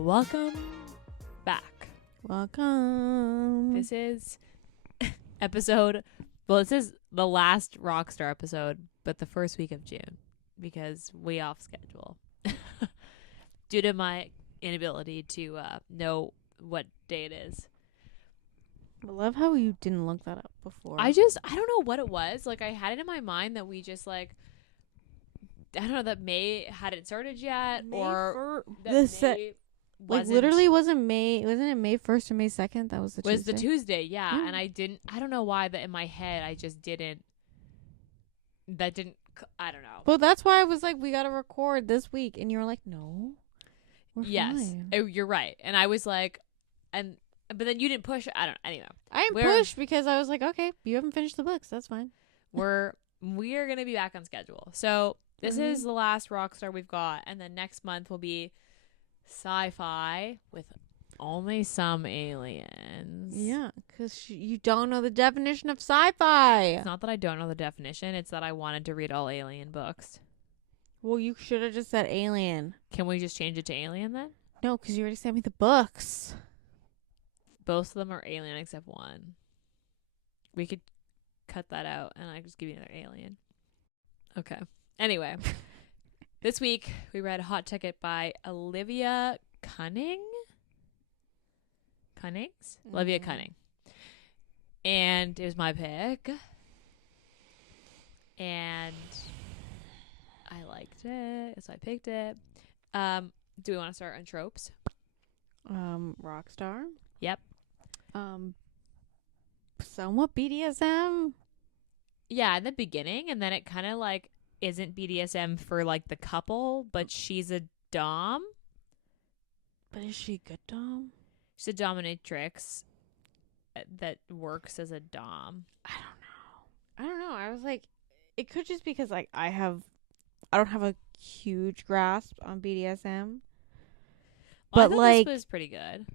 Welcome back. Welcome. This is episode, this is the last Rockstar episode, but the first week of June because we off schedule due to my inability to know what day it is. I love how you didn't look that up before. I don't know what it was. Like, I had it in my mind that we just I don't know, that May hadn't started yet, or that May literally wasn't it May 1st or May 2nd? That was the Tuesday. Was the Tuesday, yeah. And I don't know why, that in my head I just didn't, I don't know. Well, that's why I was like, we got to record this week. And you were like, no, we're fine. Oh, you're right. And I was like, but then you didn't push. I don't know. Anyway. I didn't push because I was like, okay, you haven't finished the books. That's fine. We are going to be back on schedule. So this is the last Rockstar we've got. And then next month will be sci-fi with only some aliens. Yeah, because you don't know the definition of sci-fi. It's not that I don't know the definition. It's that I wanted to read all alien books. Well, you should have just said alien. Can we just change it to alien then? No, because you already sent me the books. Both of them are alien except one. We could cut that out and I just give you another alien. Okay. Anyway, this week we read Hot Ticket by Olivia Cunning. Olivia Cunning. And it was my pick. And I liked it, so I picked it. Do we want to start on tropes? Rockstar. Yep. Somewhat BDSM. Yeah, in the beginning, and then it kind of isn't BDSM for the couple, but she's a dom. But is she a good dom? She's a dominatrix that works as a dom. I don't know. I was like, it could just because I don't have a huge grasp on BDSM. But I thought this was pretty good.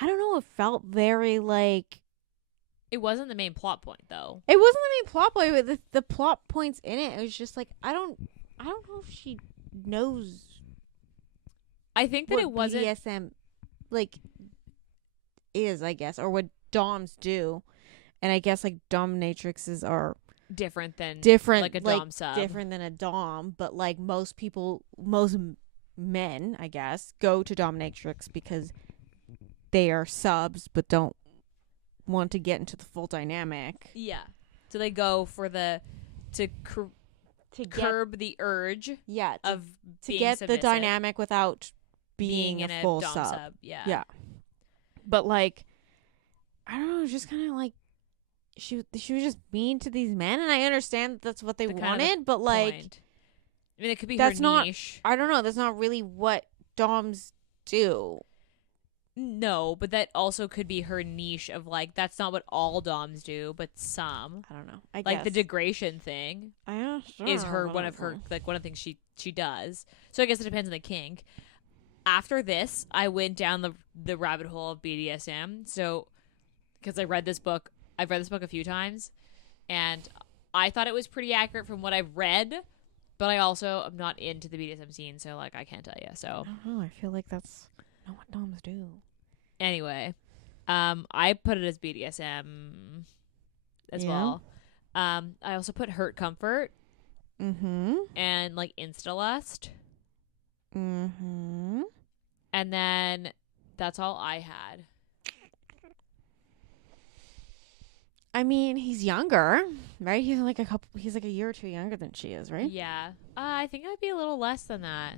I don't know. It felt very It wasn't the main plot point, though. It wasn't the main plot point, but the plot points in it. It was just I don't know if she knows. I think that it wasn't BDSM is, I guess, or what doms do, and I guess dominatrixes are different like a dom sub, different than a dom. But most men, I guess, go to dominatrix because they are subs, but don't want to get into the full dynamic. Yeah. So they go for to curb the urge. Yeah. Of to being get submissive. the dynamic without being in a full dom sub. Yeah. Yeah. But I don't know, just kind of she was just mean to these men, and I understand that that's what they wanted, but point. I mean, it could be that's her not niche. I don't know, that's not really what doms do. No, but that also could be her niche of that's not what all doms do, but some. I don't know. I guess the degradation thing is one of the things she does. So I guess it depends on the kink. After this, I went down the rabbit hole of BDSM. So because I've read this book a few times, and I thought it was pretty accurate from what I've read, but I also am not into the BDSM scene, so I can't tell you. So I don't know. I feel like that's not what doms do. Anyway, I put it as BDSM as well. I also put hurt comfort. Mm-hmm. And Insta-lust. Mm-hmm. And then that's all I had. I mean, he's younger, right? He's he's a year or two younger than she is, right? Yeah. I think I'd be a little less than that.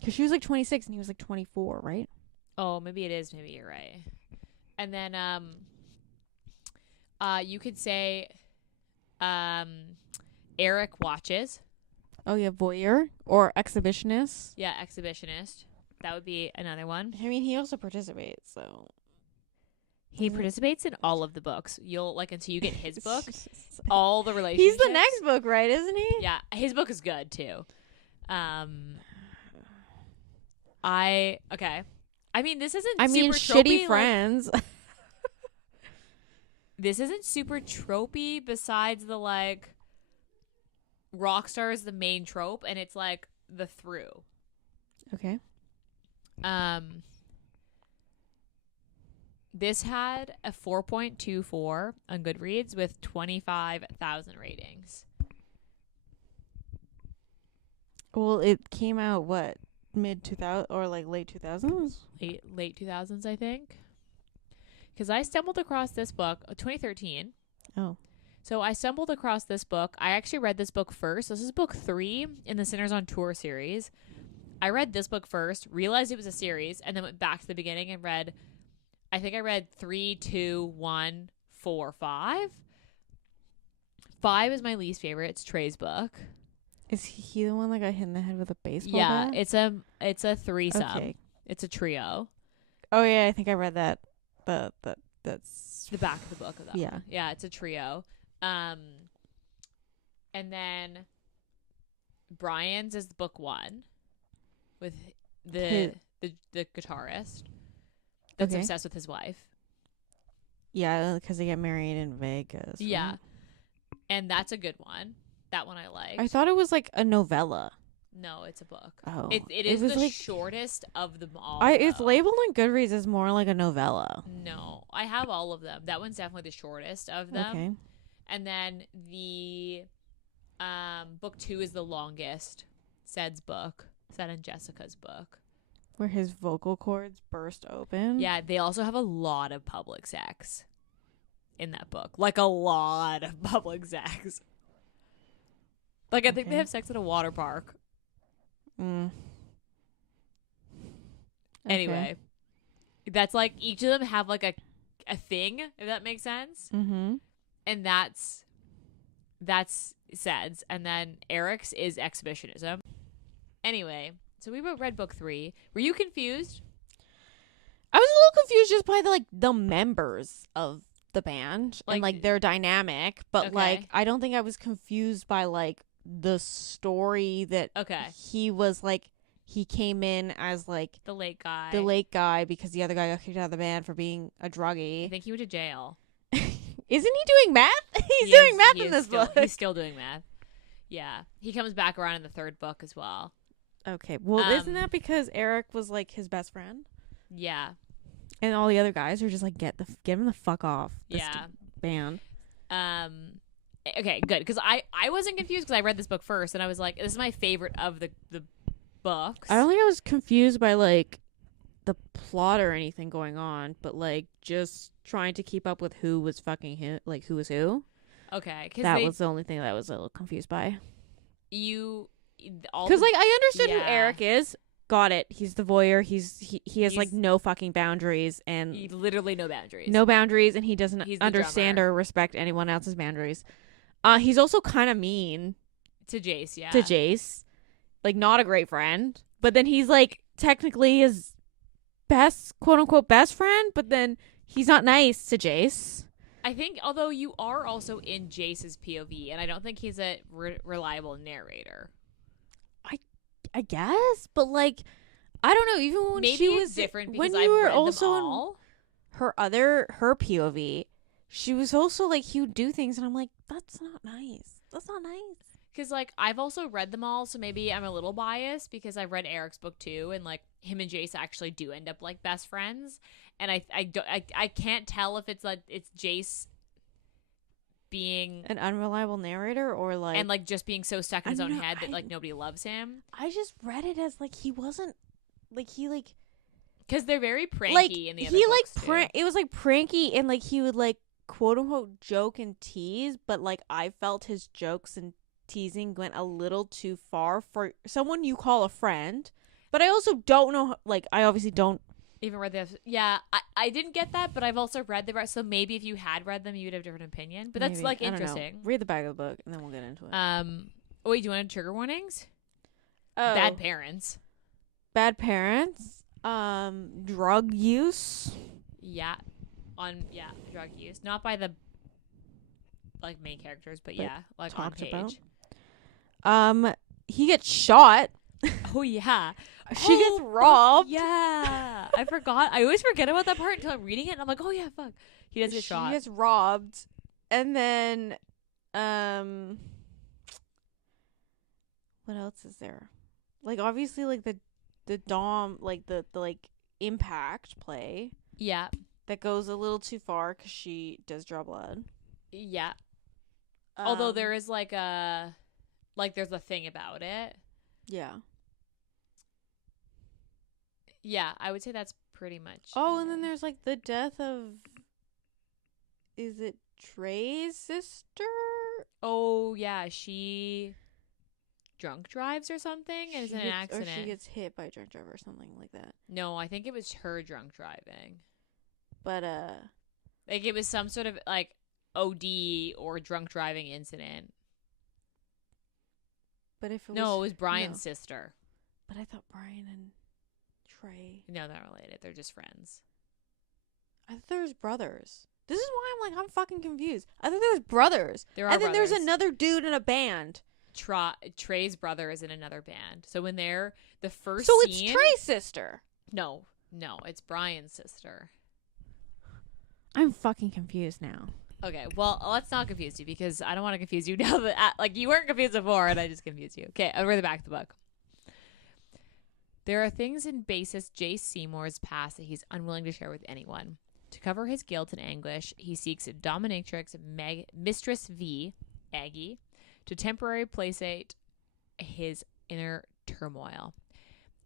Because she was 26 and he was 24, right? Oh, maybe it is. Maybe you're right. And then you could say Eric watches. Oh, yeah, voyeur or exhibitionist. Yeah, exhibitionist. That would be another one. I mean, he also participates, so. He participates in all of the books. You'll until you get his book, all the relationships. He's the next book, right? Isn't he? Yeah, his book is good too. Okay. I mean, this isn't. Shitty friends. This isn't super tropey. Besides the Rockstar is the main trope, and it's the through. Okay. This had a 4.24 on Goodreads with 25,000 ratings. Well, it came out what, mid 2000 or like late 2000s? Late 2000s, I think. Because I stumbled across this book, 2013. Oh. So I stumbled across this book. I actually read this book first. This is book 3 in the Sinners on Tour series. I read this book first, realized it was a series, and then went back to the beginning and read, I think I read 3, 2, 1, 4, 5. 5 is my least favorite. It's Trey's book. Is he the one that got hit in the head with a baseball bat? Yeah, it's a threesome. Okay. It's a trio. Oh yeah, I think I read that. That's the back of the book of that. Yeah. One. Yeah, it's a trio. And then Brian's is book 1 with the guitarist that's obsessed with his wife. Yeah, because they get married in Vegas. Yeah. Right? And that's a good one. That one I like. I thought it was like a novella. No, it's a book. Oh. It is the shortest of them all. It's labeled on Goodreads as more like a novella. No, I have all of them. That one's definitely the shortest of them. Okay. And then the book 2 is the longest. Ced and Jessica's book. Where his vocal cords burst open. Yeah, they also have a lot of public sex in that book. Like a lot of public sex. Like I think they have sex at a water park. Okay. Anyway, that's like each of them have like a thing, if that makes sense. Mm-hmm. And that's Ced's, and then Eric's is exhibitionism. Anyway, so we read book 3. Were you confused? I was a little confused just by the members of the band and like their dynamic, but like I don't think I was confused by like the story that he was like he came in as like the late guy because the other guy got kicked out of the band for being a druggie. I think he went to jail. Isn't he doing math? He's doing math in this book. He's still doing math. Yeah, he comes back around in the 3rd book as well. Okay, well, isn't that because Eric was like his best friend? Yeah, and all the other guys are just like get him the fuck off. This band. Okay, good, because I wasn't confused because I read this book first and I was like, this is my favorite of the books. I don't think I was confused by like the plot or anything going on, but like just trying to keep up with who was fucking who, like who was who. Okay, that was the only thing that I was a little confused by. Because like I understood who Eric is. Got it. He's the voyeur. He has like no fucking boundaries and literally no boundaries, and he doesn't understand or respect anyone else's boundaries. He's also kind of mean to Jace. Yeah, to Jace, like not a great friend. But then he's like technically his best quote unquote best friend. But then he's not nice to Jace. I think, although you are also in Jace's POV, and I don't think he's a reliable narrator. I guess, but like, I don't know. Even when maybe she it's was different when because you I've were read also them all. In her POV, she was also like he would do things, and I'm like, that's not nice. That's not nice. Because like I've also read them all, so maybe I'm a little biased because I've read Eric's book too, and like him and Jace actually do end up like best friends, and I can't tell if it's like it's Jace being an unreliable narrator or like and like just being so stuck in his own head that like nobody loves him. I just read it as like he wasn't like he like because they're very pranky like, in the other he books like it was like pranky and like he would like quote unquote joke and tease, but like I felt his jokes and teasing went a little too far for someone you call a friend. But I also don't know, like I obviously don't even read the I didn't get that, but I've also read the rest, so maybe if you had read them you would have a different opinion, but that's like interesting. Read the back of the book and then we'll get into it. Wait, do you want trigger warnings? Bad parents, drug use, drug use, not by the like main characters, but like on page about. He gets shot. Oh yeah. She gets robbed. Yeah. I forgot. I always forget about that part until I'm reading it and I'm like, oh yeah, fuck. He does get shot. She gets robbed. And then what else is there? Like obviously like the dom, like the like impact play. Yeah. That goes a little too far because she does draw blood. Yeah. Although there is like there's a thing about it. Yeah. Yeah, I would say that's pretty much. Oh, and then there's like the death of. Is it Trey's sister? Oh yeah, she drunk drives or something and is in an accident. Or she gets hit by a drunk driver or something like that. No, I think it was her drunk driving. But like it was some sort of like OD or drunk driving incident. But if it it was Brian's sister. But I thought Brian and Trey. No, they're not related. They're just friends. I thought there was brothers. This is why I'm fucking confused. I thought there was brothers. There are and then brothers. There's another dude in a band. Trey's brother is in another band. So when they're the first So scene, it's Trey's sister. No, it's Brian's sister. I'm fucking confused now. Okay, well, let's not confuse you because I don't want to confuse you now that you weren't confused before and I just confused you. Okay, I'll read the back of the book. There are things in bassist Jace Seymour's past that he's unwilling to share with anyone. To cover his guilt and anguish, he seeks dominatrix Mistress V, Aggie, to temporarily placate his inner turmoil.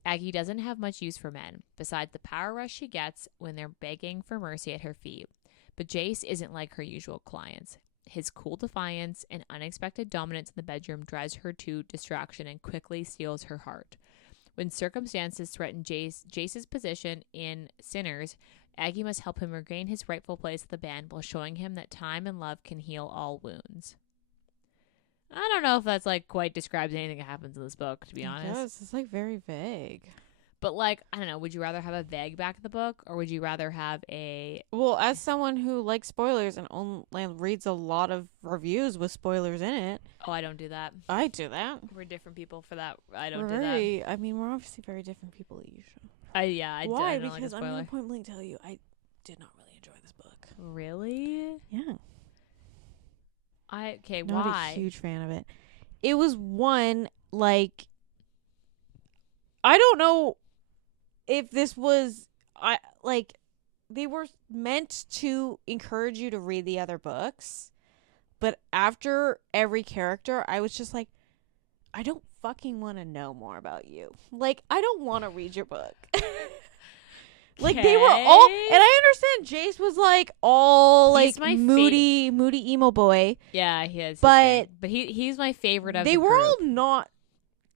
Aggie doesn't have much use for men, besides the power rush she gets when they're begging for mercy at her feet. But Jace isn't like her usual clients. His cool defiance and unexpected dominance in the bedroom drives her to distraction and quickly steals her heart. When circumstances threaten Jace's position in Sinners, Aggie must help him regain his rightful place in the band while showing him that time and love can heal all wounds. I don't know if that's quite describes anything that happens in this book, to be honest. Yes, it's very vague. But I don't know, would you rather have a vague back of the book or would you rather have a... Well, as someone who likes spoilers and reads a lot of reviews with spoilers in it. Oh, I don't do that. I do that. We're different people for that. I don't do that. I mean, we're obviously very different people, Ayesha. Why? Because I'm going to point blank tell you, I did not really enjoy this book. Really? Yeah. Why? Not a huge fan of it. It was one, I don't know if this was, they were meant to encourage you to read the other books, but after every character, I was just like, I don't fucking want to know more about you. I don't want to read your book. They were all, and I understand Jace was all moody emo boy. Yeah, he is. But he's my favorite of the They were group. all not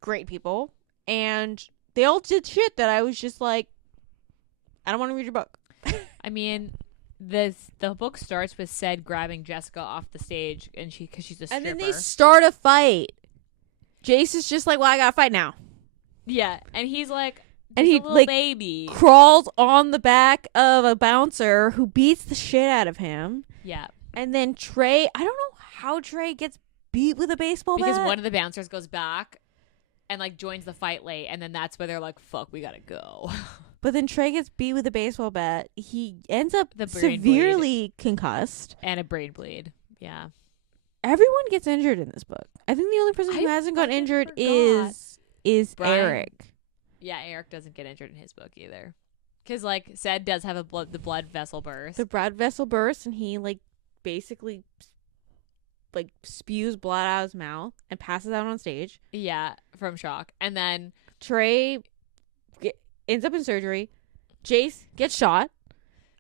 great people, and they all did shit that I was just like, I don't want to read your book. I mean, the book starts with Ced grabbing Jessica off the stage, and because she's a stripper. And then they start a fight. Jace is just like, well, I gotta fight now. Yeah, and he's like, and he baby crawls on the back of a bouncer who beats the shit out of him. Yeah, and then Trey, I don't know how Trey gets beat with a baseball bat. Because one of the bouncers goes back and joins the fight late, and then that's where they're like, fuck, we gotta go. But then Trey gets beat with a baseball bat. He ends up severely concussed. And a brain bleed. Yeah. Everyone gets injured in this book. I think the only person who hasn't got injured is Eric. Yeah, Eric doesn't get injured in his book either. Because, Ced does have the blood vessel burst. The blood vessel burst, and he, basically, spews blood out of his mouth and passes out on stage. Yeah, from shock. And then Trey ends up in surgery. Jace gets shot.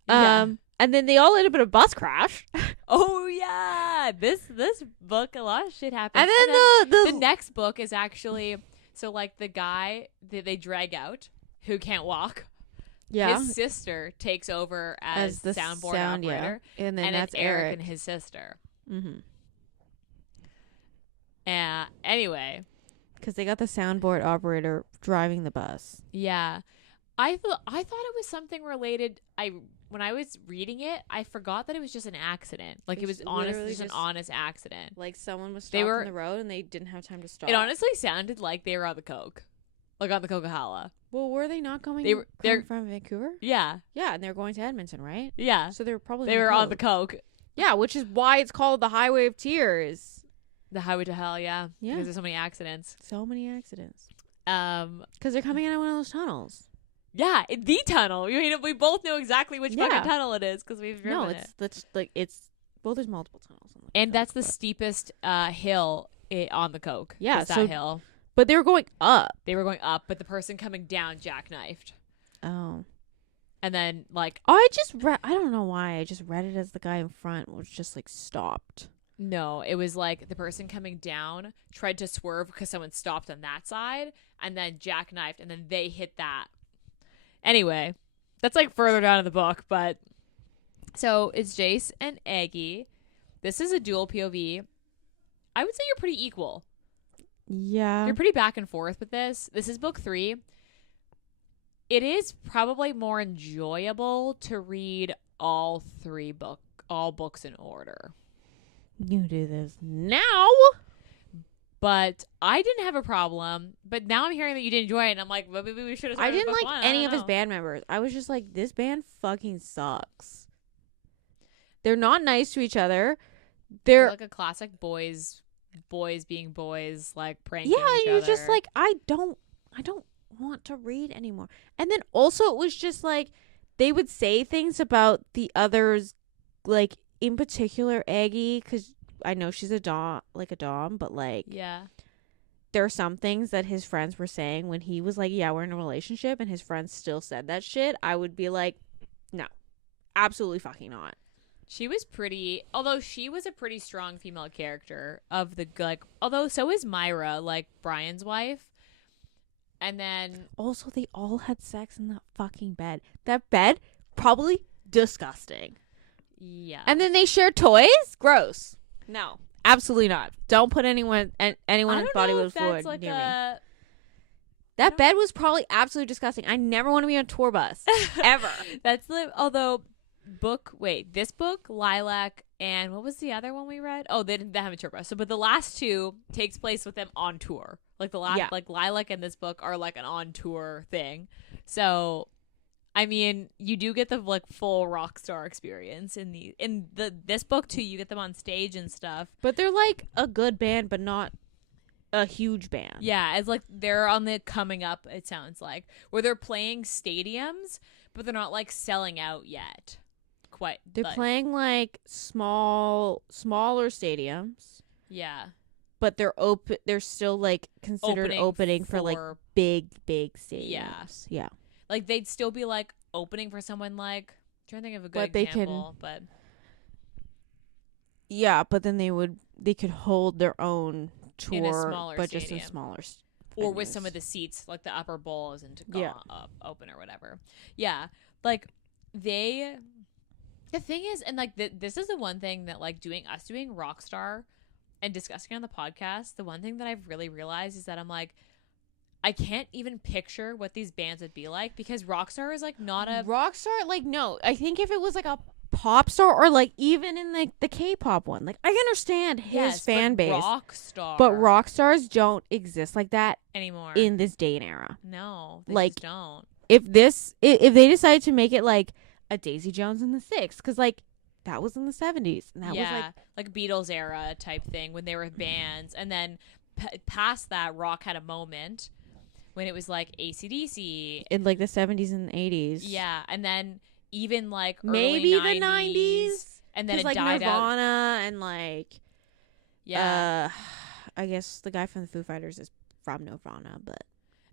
Yeah. And then they all end up in a bus crash. Oh yeah, this book, a lot of shit happens. And then, the next book is actually the guy that they drag out who can't walk. Yeah, his sister takes over as the soundboard operator, yeah. And then that's it's Eric and his sister. Mm-hmm. Anyway, because they got the soundboard operator driving the bus. Yeah, I thought it was something related. When I was reading it, I forgot that it was just an accident. It was just an honest accident. Someone was stopped on the road and they didn't have time to stop. It honestly sounded like they were on the coke, on the Coca-Cola. Well, were they not coming from Vancouver? Yeah. Yeah, and they're going to Edmonton, right? Yeah. So they were on the coke. Yeah, which is why it's called the Highway of Tears. The Highway to Hell, yeah. Because there's so many accidents. So many accidents. Because they're coming out of one of those tunnels. Yeah, the tunnel. We both know exactly which fucking tunnel it is because we've driven it. Well, there's multiple tunnels. And that's the steepest hill on the Coke. Yeah, that hill. But they were going up. They were going up, but the person coming down jackknifed. Oh. And then, like... I don't know why. I just read it as the guy in front was just, like, stopped. No, it was like the person coming down tried to swerve because someone stopped on that side, and then jackknifed, and then they hit that. Anyway, that's, like, further down in the book, but... So, it's Jace and Aggie. This is a dual POV. I would say you're pretty equal. Yeah. You're pretty back and forth with this. This is book 3. It is probably more enjoyable to read all books in order. You do this now. But I didn't have a problem. But now I'm hearing that you didn't enjoy it, and I'm like, well, maybe we should have started I didn't book like 1. any of his band members. I was just like, this band fucking sucks. They're not nice to each other. They're like a classic boys being boys, like pranking each and other. you're just like, I don't want to read anymore. And then also it was just like they would say things about the others, like in particular Aggie, because I know she's a dom, but like there are some things that his friends were saying when he was like, yeah, we're in a relationship, and his friends still said that shit. I would be like, no, absolutely fucking not. She was pretty, although she was a pretty strong female character of the, like, although so is Myra, like Brian's wife. And then also they all had sex in that fucking bed. That bed, probably disgusting. Yeah. And then they share toys? Gross. No, absolutely not. Don't put anyone's body with fluid like near me. That bed was probably absolutely disgusting. I never want to be on a tour bus. Ever. This book, Lilac, and what was the other one we read? Oh, they didn't have a tour bus. So, but the last two takes place with them on tour. Like the last, like Lilac and this book are like an on tour thing. So, I mean, you do get the like full Rockstar experience in this book too. You get them on stage and stuff. But they're like a good band, but not a huge band. Yeah, it's like they're on the coming up. It sounds like where they're playing stadiums, but they're not like selling out yet. Quite. They're playing like smaller stadiums. Yeah. But they're open. They're still like considered opening for like big stadiums. Yeah. Like they'd still be like opening for someone like, I'm trying to think of a good example, but yeah, but then they could hold their own tour, in a smaller but stadium. Just in smaller or with some of the seats, like the upper bowl isn't open or whatever. Yeah, like the thing is, and like this is the one thing that like doing Rockstar and discussing on the podcast, the one thing that I've really realized is that I'm like, I can't even picture what these bands would be like because Rockstar is like not a Rockstar. Like, no, I think if it was like a pop star or like even in like the K-pop one, like I understand his fan base, but rock stars don't exist like that anymore in this day and era. No, they just don't. If they decided to make it like a Daisy Jones in the 60s, because like that was in the 70s, and that was like Beatles era type thing when they were bands, and then past that, rock had a moment when it was like AC/DC in like the 70s and 80s. Yeah, and then even like maybe early the 90s, and then it like died Nirvana out. And like I guess the guy from the Foo Fighters is from Nirvana, but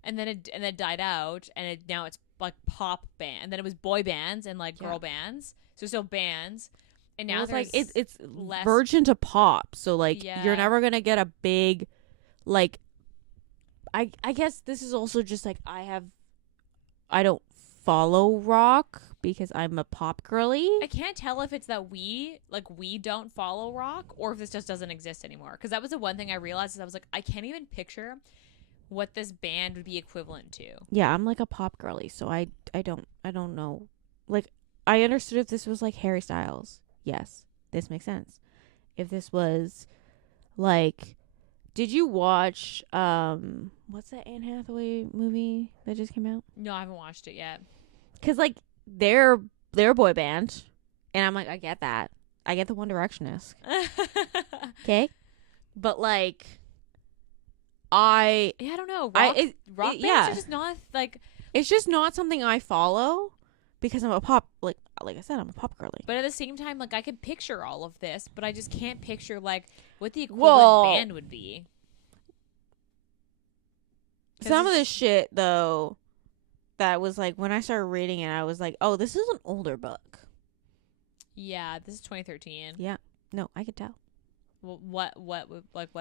and then it died out, and now it's like pop band, and then it was boy bands and like girl bands, so still bands, and now it's like it's less verging to pop, so like you're never gonna get a big like. I guess this is also just like I don't follow rock because I'm a pop girly. I can't tell if it's that we don't follow rock or if this just doesn't exist anymore. Because that was the one thing I realized is I was like, I can't even picture what this band would be equivalent to. Yeah, I'm like a pop girly, so I don't know. Like, I understood if this was like Harry Styles. Yes, this makes sense. If this was like, did you watch what's that Anne Hathaway movie that just came out? No, I haven't watched it yet. 'Cause like they're a boy band, and I'm like, I get that. I get the One Direction-esque. Okay? But like I don't know. Rock bands are just not like. It's just not something I follow because I'm a pop like I said, I'm a pop girly. But at the same time, like I could picture all of this, but I just can't picture like what the equivalent band would be. Some of the shit though, that was like when I started reading it, I was like, oh, this is an older book. Yeah, this is 2013. Yeah, no, I could tell. Well, what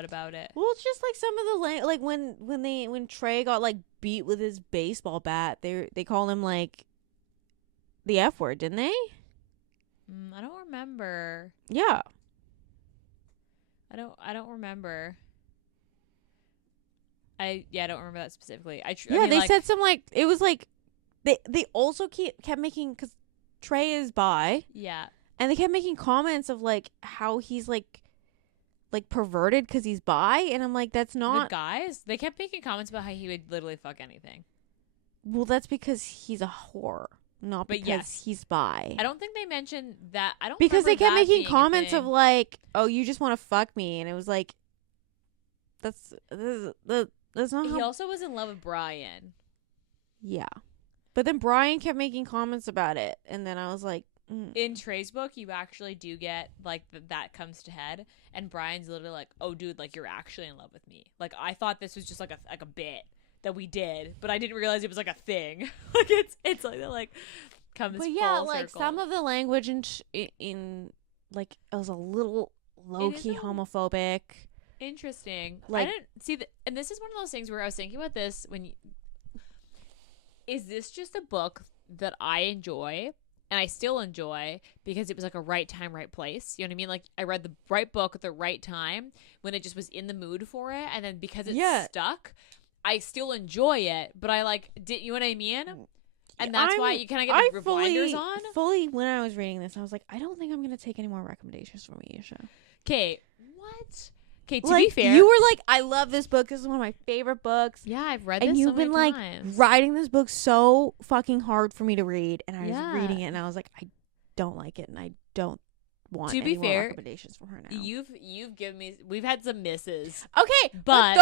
about it? Well, it's just like some of the like when Trey got like beat with his baseball bat, they called him like the F word, didn't they? I don't remember. Yeah, I don't remember. I don't remember that specifically. They said some like it was like they also kept making because Trey is bi. Yeah, and they kept making comments of like how he's like perverted because he's bi, and I'm like, that's not the guys. They kept making comments about how he would literally fuck anything. Well, that's because he's a whore, not because he's bi. I don't think they mentioned that. I don't because they kept making comments of like, oh, you just want to fuck me, and it was like, that's not. He also was in love with Brian. Yeah, but then Brian kept making comments about it, and then I was like. In Trey's book, you actually do get like that comes to head, and Brian's literally like, "Oh, dude, like you're actually in love with me. Like I thought this was just like a bit that we did, but I didn't realize it was like a thing. Like it's like that like comes. But yeah, full like circle. some of the language in like it was a little low key homophobic. Interesting. Like, I didn't see that, and this is one of those things where I was thinking about this is this just a book that I enjoy? And I still enjoy because it was like a right time, right place. You know what I mean? Like I read the right book at the right time when it just was in the mood for it. And then because it's stuck, I still enjoy it. But I like, you know what I mean? And that's why you kind of get the blinders on. Fully, when I was reading this, I was like, I don't think I'm going to take any more recommendations from Ayesha. Okay, what? Okay, to be fair, you were like, I love this book. This is one of my favorite books. Yeah, I've read this and you've been like writing this book so fucking hard for me to read, and I was reading it, and I was like, I don't like it, and I don't want any more recommendations from her now. You've given me. We've had some misses. Okay, but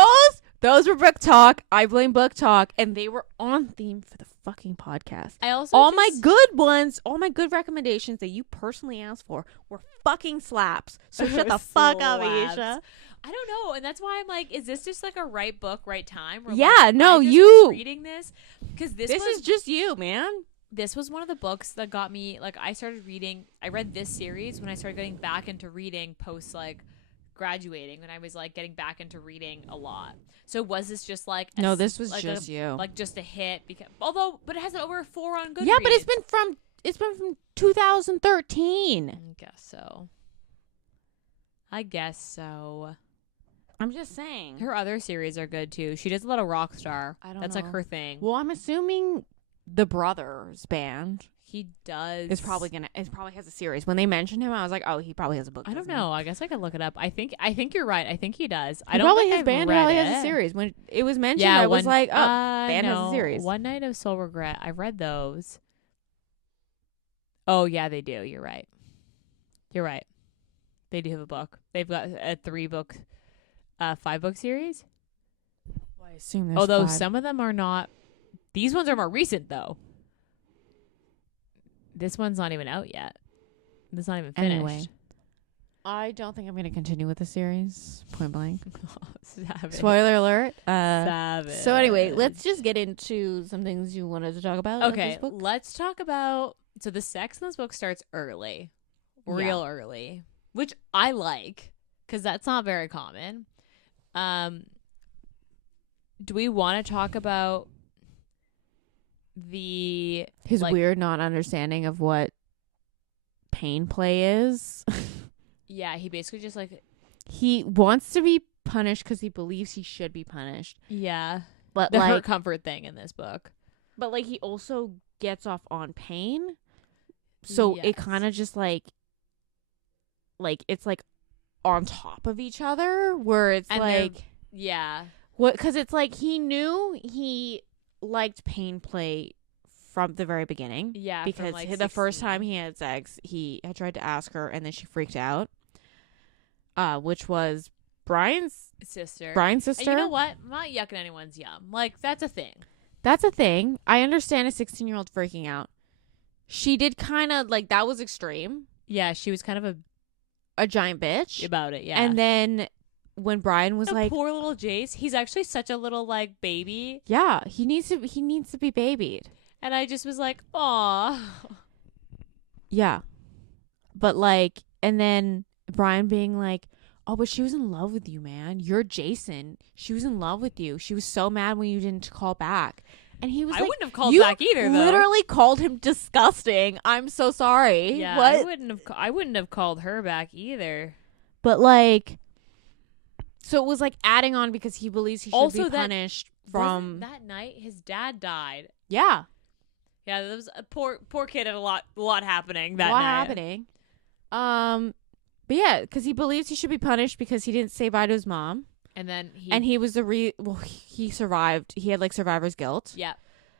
those were book talk. I blame book talk, and they were on theme for the fucking podcast. I also my good ones, all my good recommendations that you personally asked for were fucking slaps. So shut the fuck up, Ayesha. I don't know, and that's why I'm like, is this just like a right book, right time? Or yeah, no, you reading this because this is just you, man. This was one of the books that got me like I read this series when I started getting back into reading post like graduating, when I was like getting back into reading a lot. So was this just like no, this was like just you, like just a hit because but it has an over 4 on Goodreads. Yeah, but it's been from 2013. I guess so. I'm just saying. Her other series are good too. She does a lot of Rockstar. I don't That's know. like her thing. Well, I'm assuming the Brothers band. He does. It probably has a series. When they mentioned him, I was like, oh, he probably has a book. I don't know. I guess I could look it up. I think you're right. I think he does. I don't think his band probably has a series. When it was mentioned, I was like, oh, band has a series. One Night of Soul Regret. I've read those. Oh yeah, they do. You're right. They do have a book. They've got a 3-book, 5-book series. Well, I assume there's although 5. Some of them are not. These ones are more recent though. This one's not even out yet. This is not even finished. Anyway, I don't think I'm going to continue with the series. Point blank. Savage. Spoiler alert. Savage. So anyway, let's just get into some things you wanted to talk about. Okay, let's talk about. So the sex in this book starts early, real early, which I like because that's not very common. Do we want to talk about his weird not understanding of what pain play is? Yeah, he basically just like he wants to be punished because he believes he should be punished. Yeah, but the hurt comfort thing in this book. But like he also gets off on pain, so it kind of just like it's like on top of each other, where it's and like what? Because it's like he knew he liked pain play from the very beginning. Yeah, because like the 16. first time he had sex, he had tried to ask her, and then she freaked out. Which was Brian's sister. Brian's sister. And you know what? I'm not yucking anyone's yum. Like, that's a thing. That's a thing. I understand a 16-year-old freaking out. She did kind of, like, that was extreme. Yeah, she was kind of a giant bitch. About it, yeah. And then when Brian was like... poor little Jace. He's actually such a little, like, baby. Yeah, he needs to be babied. And I just was like, aw. Yeah. But, like, and then Brian being like, oh, but she was in love with you, man. You're Jason. She was in love with you. She was so mad when you didn't call back. And he was I like, wouldn't have called back either, though. Literally called him disgusting. I'm so sorry. Yeah, what? I wouldn't have called her back either. But, like, so it was like adding on because he believes he should also be punished from that night. His dad died. Yeah. Yeah, there was a poor kid had a lot happening that night. A lot happening. But yeah, because he believes he should be punished because he didn't say bye to his mom. And then he was he survived. He had like survivor's guilt. Yeah.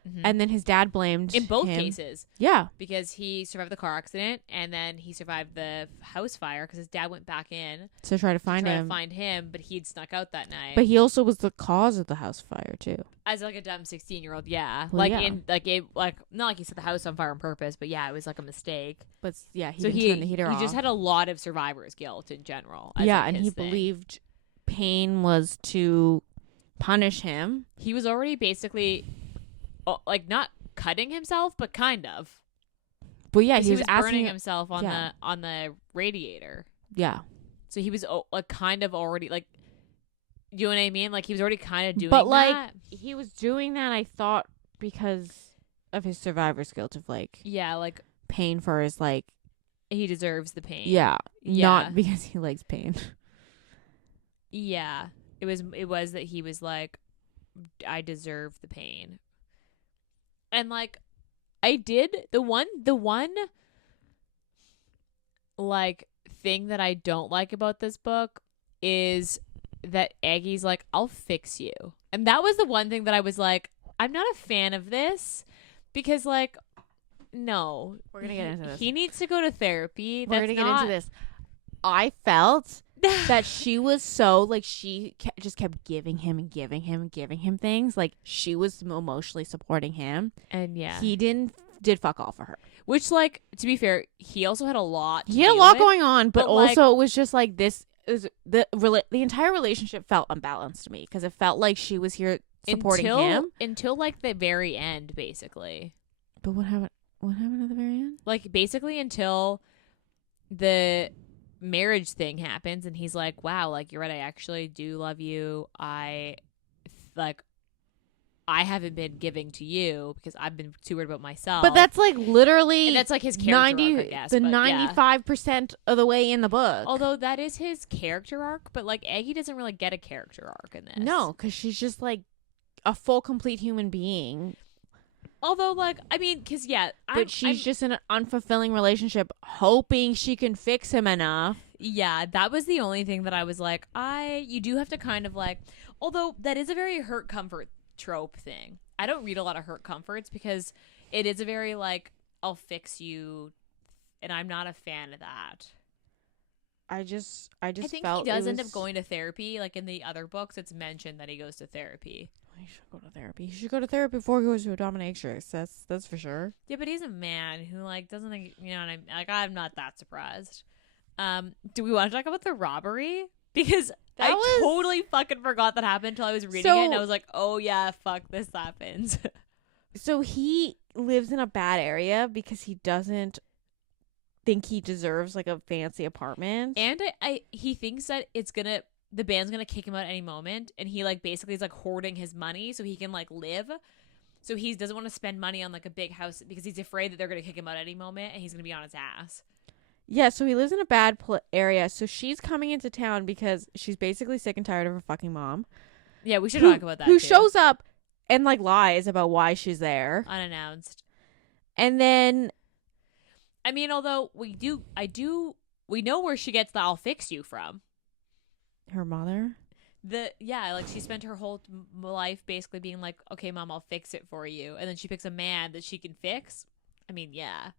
Mm-hmm. And then his dad blamed in both him. cases. Yeah. Because he survived the car accident and then he survived the house fire because his dad went back in to try to find him, but he'd snuck out that night. But he also was the cause of the house fire too. As like a dumb 16-year-old, yeah. Well, Not like he set the house on fire on purpose, but yeah, it was like a mistake. But yeah, he turned the heater off. He just had a lot of survivor's guilt in general. Yeah, and he believed Pain was to punish him. He was already basically like not cutting himself, but kind of. But yeah, he was burning himself on the radiator. Yeah. So he was like kind of already like, you know what I mean? Like he was already kind of doing but like that. He was doing that, I thought, because of his survivor's guilt of like like pain for his like he deserves the pain. Yeah. Not because he likes pain. Yeah. It was that he was like, I deserve the pain. And like I did the one like thing that I don't like about this book is that Aggie's like, I'll fix you. And that was the one thing that I was like, I'm not a fan of this because like, no. We're going to get into this. He needs to go to therapy. We're going to get into this. I felt that she was so like just kept giving him things. Like she was emotionally supporting him. And yeah. He did fuck all for her. Which like, to be fair, he also had a lot going on, but also like, it was just like this is the entire relationship felt unbalanced to me because it felt like she was here supporting him until like the very end, basically. But what happened at the very end? Like basically until the marriage thing happens and he's like, wow, like you're right, I actually do love you. I haven't been giving to you because I've been too worried about myself. But that's like literally and that's like his character arc, I guess, 95% of the way in the book. Although that is his character arc, but like Aggie doesn't really get a character arc in this. No, because she's just like a full, complete human being. Although, like, I mean, because, but she's just in an unfulfilling relationship, hoping she can fix him enough. Yeah, that was the only thing that I was like, you do have to kind of, like, although that is a very hurt comfort trope thing. I don't read a lot of hurt comforts because it is a very, like, I'll fix you, and I'm not a fan of that. I think he does end up going to therapy. Like, in the other books, it's mentioned that he goes to therapy. He should go to therapy. He should go to therapy before he goes to a dominatrix. That's for sure. Yeah, but he's a man who like doesn't think, you know what I mean? Like I'm not that surprised. Do we want to talk about the robbery? Because I totally fucking forgot that happened until I was reading it and I was like, oh yeah, fuck, this happens. So he lives in a bad area because he doesn't think he deserves like a fancy apartment. And he thinks that the band's gonna kick him out at any moment, and he like basically is like hoarding his money so he can like live. So he doesn't want to spend money on like a big house because he's afraid that they're gonna kick him out at any moment, and he's gonna be on his ass. Yeah, so he lives in a bad area. So she's coming into town because she's basically sick and tired of her fucking mom. Yeah, we should talk about that. Who shows up and like lies about why she's there unannounced, and then, I mean, although we know where she gets the "I'll fix you" from. Her mother? Like she spent her whole life basically being like, okay, mom, I'll fix it for you. And then she picks a man that she can fix. I mean, yeah.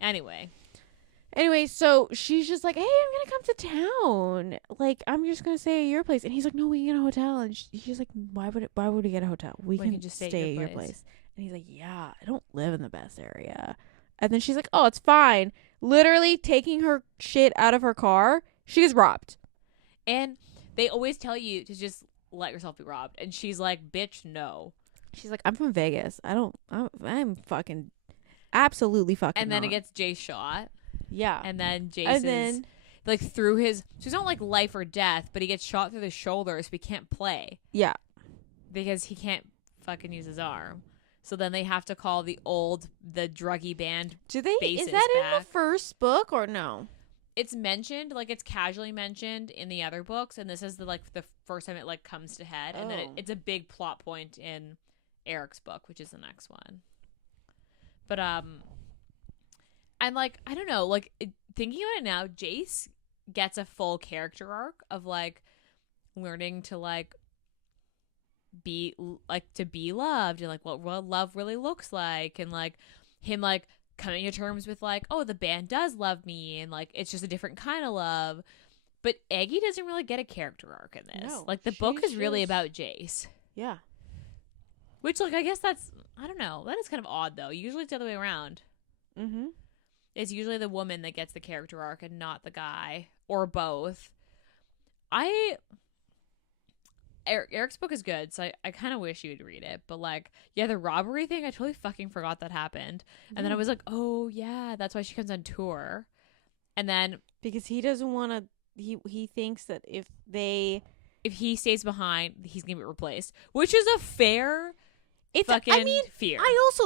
Anyway. Anyway, so she's just like, hey, I'm gonna come to town. Like, I'm just gonna stay at your place. And he's like, no, we can get a hotel. And she's like, why would we get a hotel? We can just stay at your place. And he's like, yeah, I don't live in the best area. And then she's like, oh, it's fine. Literally taking her shit out of her car. She gets robbed. And they always tell you to just let yourself be robbed. And she's like, bitch, no. She's like, I'm from Vegas. I'm fucking absolutely fucking And then not. it gets Jace shot. Yeah. And then Jace is like through his, so it's not like life or death, but he gets shot through the shoulder, so he can't play. Yeah. Because he can't fucking use his arm. So then they have to call the druggy band. Do they? Is that back. in the first book or no? It's mentioned, like it's casually mentioned in the other books, and this is the first time it like comes to head, and then it's a big plot point in Eric's book, which is the next one. But I'm like, I don't know, like thinking about it now, Jace gets a full character arc of like learning to like be loved and like what love really looks like, and like him like coming to terms with like, oh, the band does love me, and like it's just a different kind of love. But Aggie doesn't really get a character arc in this. No, like the book is really about Jace. Yeah. Which like I guess that's, I don't know, that is kind of odd though. Usually it's the other way around. Mm-hmm. It's usually the woman that gets the character arc and not the guy, or both. Eric's book is good, so I kind of wish you would read it. But like, yeah, the robbery thing, I totally fucking forgot that happened. And then I was like, oh yeah, that's why she comes on tour. And then because he doesn't want to, he thinks that if he stays behind, he's gonna get replaced, which is a fair. Fear.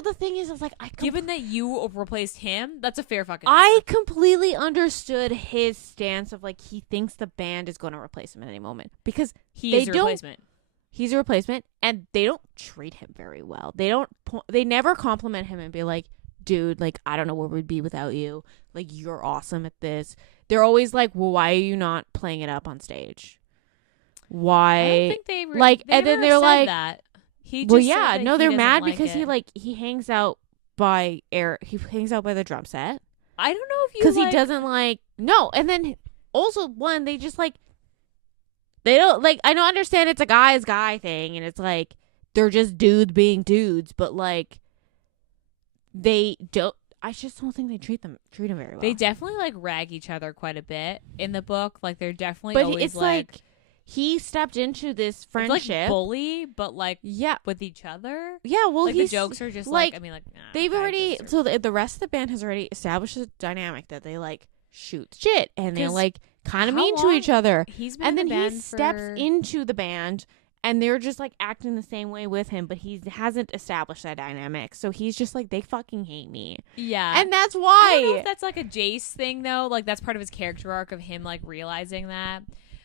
The thing is like, given that you replaced him, that's a fair fucking fear. I completely understood his stance of like, he thinks the band is going to replace him at any moment because he's a replacement. He's a replacement, and they don't treat him very well. They never compliment him and be like, dude, like, I don't know where we'd be without you. Like, you're awesome at this. They're always like, well, why are you not playing it up on stage? Why? I don't think they and then they're like that. They're mad because he hangs out by he hangs out by the drum set. I don't know if because he doesn't like and then also they just like they don't like, I don't understand, it's a guy thing, and it's like they're just dudes being dudes, but like they don't. I just don't think they treat him very well. They definitely like rag each other quite a bit in the book. Like they're definitely but always it's like he stepped into this friendship, like bully, but like with each other. Yeah, well, like the jokes are just like I mean, like they've already the rest of the band has already established a dynamic that they like shoot shit and they're like kind of mean to each other. And then he steps into the band and they're just like acting the same way with him, but he hasn't established that dynamic. So he's just like, they fucking hate me. Yeah, and that's why. I don't know if that's like a Jace thing though. Like that's part of his character arc of him like realizing that.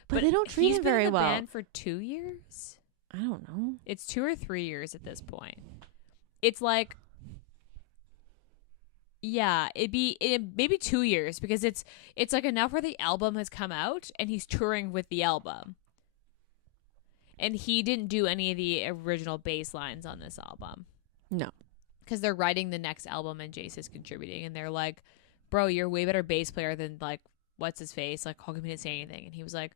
But they don't treat him very well. He's been in the band for 2 years? I don't know. It's 2 or 3 years at this point. It's like, yeah, it'd be maybe 2 years because it's like enough where the album has come out and he's touring with the album. And he didn't do any of the original bass lines on this album. No. Because they're writing the next album and Jace is contributing. And they're like, bro, you're a way better bass player than like, what's his face? Like, how come he didn't say anything? And he was like,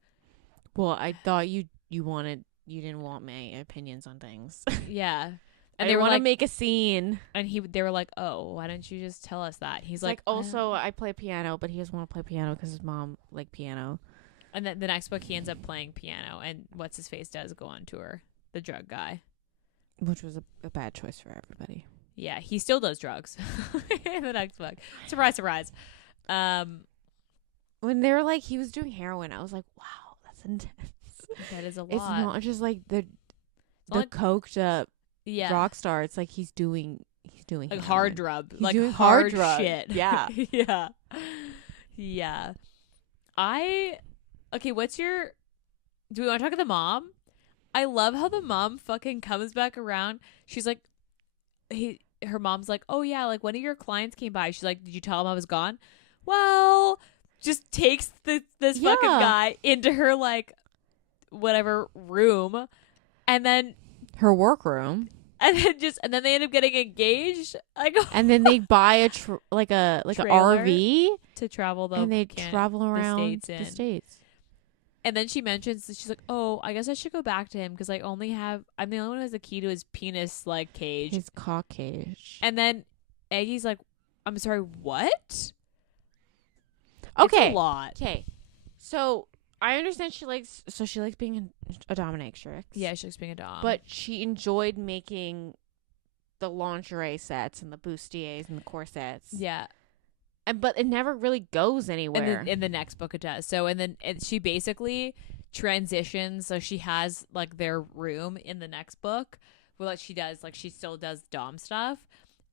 well, I thought you didn't want my opinions on things. Yeah. And they want to make a scene. And they were like, oh, why don't you just tell us that? He's like also, I play piano, but he doesn't want to play piano because his mom liked piano. And then the next book, he ends up playing piano. And what's his face does go on tour. The drug guy. Which was a bad choice for everybody. Yeah, he still does drugs in the next book. Surprise, surprise. When they were like, he was doing heroin, I was like, wow. Intense. That is a lot. It's not just like the coked up Rockstar. It's like he's doing like heroin. hard drug, he's like doing hard drug shit. Yeah. Yeah. What's your? Do we want to talk to the mom? I love how the mom fucking comes back around. She's like, her mom's like, oh yeah, like one of your clients came by. She's like, did you tell him I was gone? Well. Just takes this fucking guy into her like whatever room, and then her workroom, And then they end up getting engaged. And then they buy a RV to travel and they travel around the states. And then she mentions that she's like, "Oh, I guess I should go back to him because I'm the only one who has the key to his penis cage, his cock cage." And then Aggie's like, "I'm sorry, what?" Okay, it's a lot. Okay, so I understand she likes being a dominatrix. Yeah, she likes being a dom. But she enjoyed making the lingerie sets and the bustiers and the corsets. Yeah. But it never really goes anywhere. In the next book it does. So and she basically transitions. So she has their room in the next book where she still does dom stuff.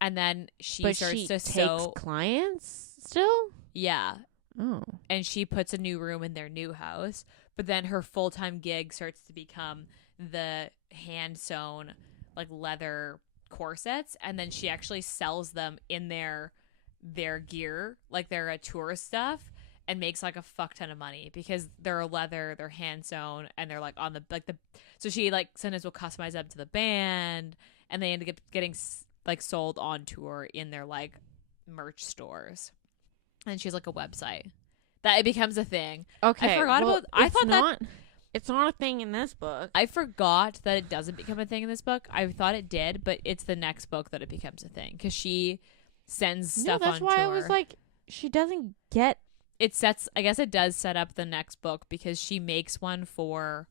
And then she takes clients still? Yeah. Oh. And she puts a new room in their new house. But then her full-time gig starts to become the hand-sewn leather corsets. And then she actually sells them in their gear, their tourist stuff, and makes a fuck ton of money because they're leather, they're hand-sewn, and they're on the so she sometimes will customize them to the band, and they end up getting sold on tour in their merch stores. And she's a website that it becomes a thing. Okay, I forgot about. I thought that it's not a thing in this book. I forgot that it doesn't become a thing in this book. I thought it did, but it's the next book that it becomes a thing because she sends stuff on tour. That's why I was she doesn't get. I guess it does set up the next book because she makes one for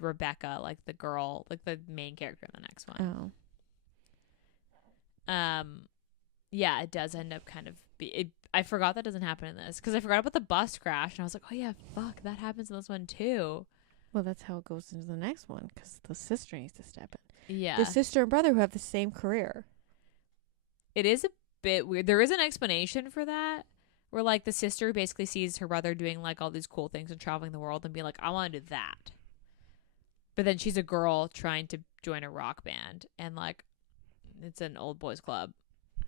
Rebecca, the girl, the main character in the next one. Oh. Yeah, it does end up kind of I forgot that doesn't happen in this because I forgot about the bus crash and I was like, oh yeah, fuck, that happens in this one too. Well, that's how it goes into the next one because the sister needs to step in. Yeah, the sister and brother who have the same career. It is a bit weird. There is an explanation for that where the sister basically sees her brother doing all these cool things and traveling the world and be like, I want to do that. But then she's a girl trying to join a rock band and it's an old boys club.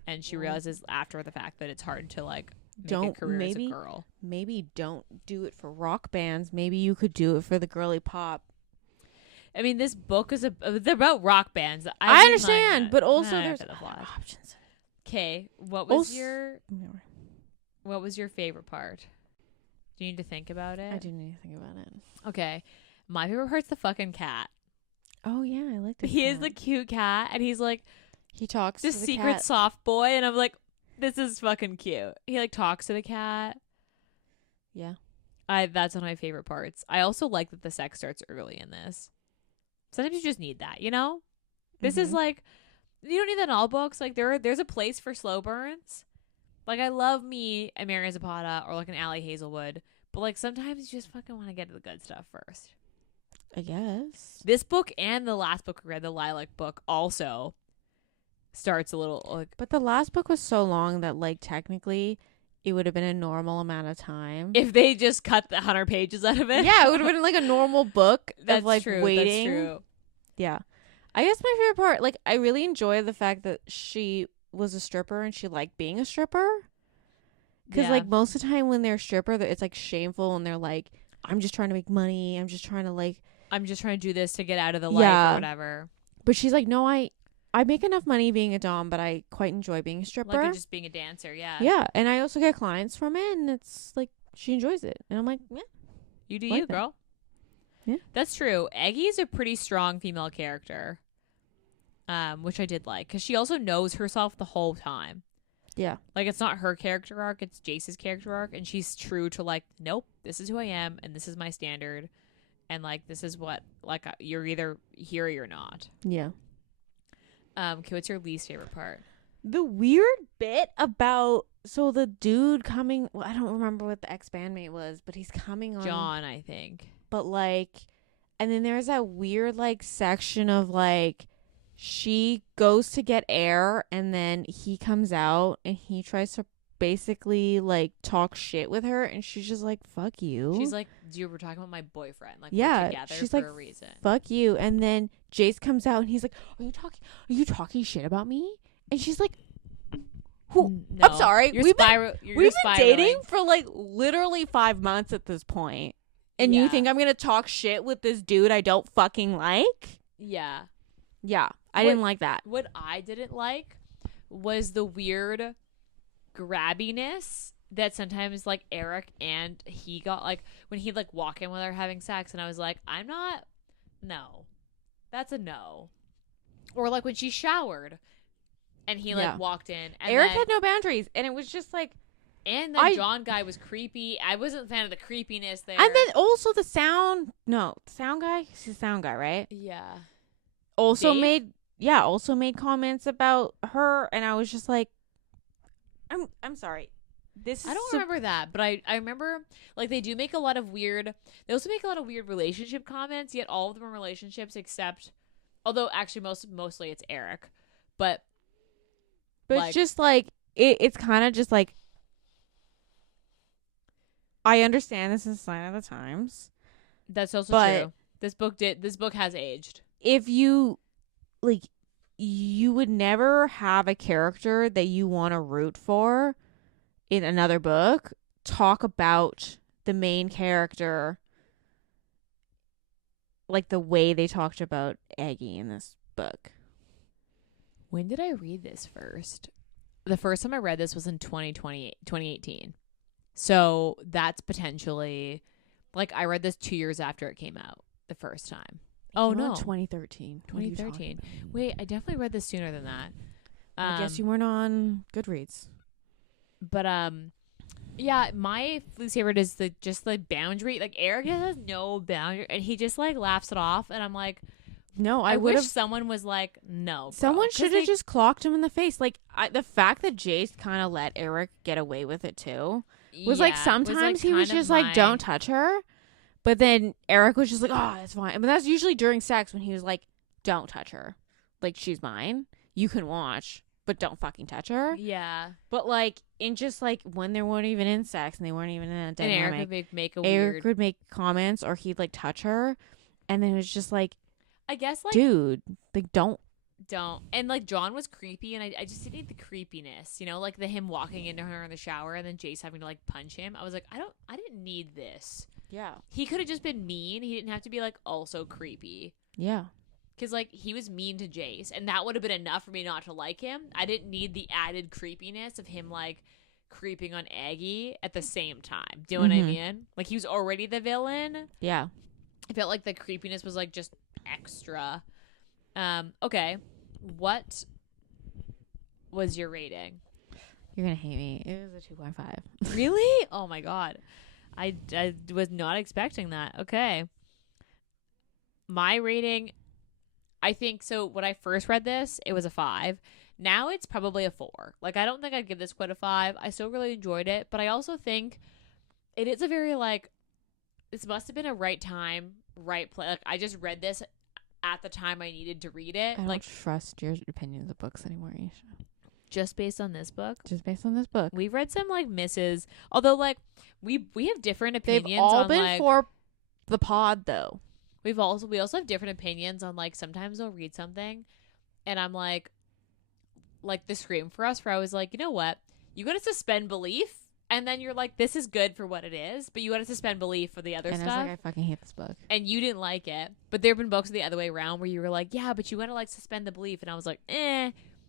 And she realizes after the fact that it's hard to make a career as a girl. Maybe don't do it for rock bands. Maybe you could do it for the girly pop. I mean, this book is about rock bands. I understand, but also there's other options. Okay, what was your favorite part? Do you need to think about it? I do need to think about it. Okay, my favorite part's the fucking cat. Oh yeah, I like that. He is the cute cat, and he's he talks this to the secret cat. soft boy, and I'm like, this is fucking cute. He talks to the cat. Yeah, that's one of my favorite parts. I also like that the sex starts early in this. Sometimes you just need that, you know. This is you don't need that in all books. There's a place for slow burns. I love me a Mary Zapata or an Allie Hazelwood, but sometimes you just fucking want to get to the good stuff first. I guess this book and the last book we read, the Lilac book, also starts a little but the last book was so long that technically it would have been a normal amount of time if they just cut the 100 pages out of it. Yeah, it would have been a normal book. That's of true. Waiting. That's true. Yeah, I guess my favorite part, I really enjoy the fact that she was a stripper and she liked being a stripper. Because most of the time when they're a stripper, it's shameful and they're I'm just trying to make money. I'm just trying to do this to get out of the life or whatever. But she's no, I make enough money being a dom, but I quite enjoy being a stripper. Just being a dancer, yeah. Yeah, and I also get clients from it, and it's she enjoys it. And I'm yeah. You do you, girl. Yeah. That's true. Aggie's a pretty strong female character, which I did like, because she also knows herself the whole time. Yeah. It's not her character arc, it's Jace's character arc, and she's true to nope, this is who I am, and this is my standard, and this is what, you're either here or you're not. Yeah. Okay, what's your least favorite part? The weird bit about the dude coming. Well, I don't remember what the ex-bandmate was, but he's coming on John, I think. But and then there's that weird section of she goes to get air, and then he comes out and he tries to basically talk shit with her, and she's just fuck you. She's you were talking about my boyfriend. Yeah, we're together she's for a reason. Fuck you. And then Jace comes out and he's are you talking shit about me? And she's who? No, I'm sorry. We've been dating for literally 5 months at this point. And you think I'm gonna talk shit with this dude I don't fucking like? Yeah. Yeah. I didn't like that. What I didn't like was the weird grabbiness that sometimes like Eric and he got, like when he'd like walk in while they're having sex, and I was like, no, that's a no. Or like when she showered and he like walked in, and Eric had no boundaries, and it was just like, and the John guy was creepy. I wasn't a fan of the creepiness there. And then also the sound guy. He's the sound guy, right? Yeah. Also made comments about her, and I was just like, I'm sorry. I don't remember that, but I remember like they do make a lot of weird. They also make a lot of weird relationship comments. Yet all of them are relationships, except, although actually mostly it's Eric, but like, it's just like it's kind of just like, I understand this is a sign of the times. That's also true. This book has aged. If you like, you would never have a character that you want to root for in another book talk about the main character like the way they talked about Aggie in this book. When did I read this first? The first time I read this was in 2018. So that's potentially, like, I read this 2 years after it came out the first time. Oh, no. 2013. 2013. Wait, I definitely read this sooner than that. I guess you weren't on Goodreads. But, yeah, my least favorite is the boundary. Like, Eric has no boundary, and he just, like, laughs it off, and I'm like, no, I wish someone was like, no, bro. Someone should have just clocked him in the face. Like, the fact that Jace kind of let Eric get away with it, too. Was like sometimes he was just like, don't touch her, but then Eric was just like, oh, that's fine. But that's usually during sex when he was like, don't touch her, like, she's mine, you can watch, but don't fucking touch her. Yeah. But like in just like when they weren't even in sex and they weren't even in a dynamic, and Eric would make comments, or he'd like touch her, and then it was just like, I guess, like, dude, like, don't. And like John was creepy, and I just didn't need the creepiness, you know, like the him walking into her in the shower and then Jace having to like punch him. I was like, I didn't need this. Yeah, he could have just been mean. He didn't have to be like also creepy. Yeah, because like he was mean to Jace, and that would have been enough for me not to like him. I didn't need the added creepiness of him like creeping on Aggie at the same time. Do you know what I mean? Like, he was already the villain. Yeah, I felt like the creepiness was like just extra. Okay. What was your rating? You're gonna hate me. It was a 2.5. Really? Oh my god. I was not expecting that. Okay. My rating, I think, so when I first read this, it was a 5. Now it's probably a 4. Like, I don't think I'd give this quite a 5. I still really enjoyed it, but I also think it is a very, like, this must have been a right time, right place. Like, I just read this at the time I needed to read it. I don't like, trust your opinion of the books anymore, Ayesha. Just based on this book? Just based on this book. We've read some, like, misses. Although, like, we have different opinions. They've all on, been like, for the pod, though. We also have different opinions on, like, sometimes I'll read something and I'm like the Scream for Us, where I was like, you know what? You gotta suspend belief, and then you're like, this is good for what it is, but you gotta suspend belief for the other stuff. And I was like, I fucking hate this book. And you didn't like it. But there have been books the other way around where you were like, yeah, but you gotta, like, suspend the belief. And I was like,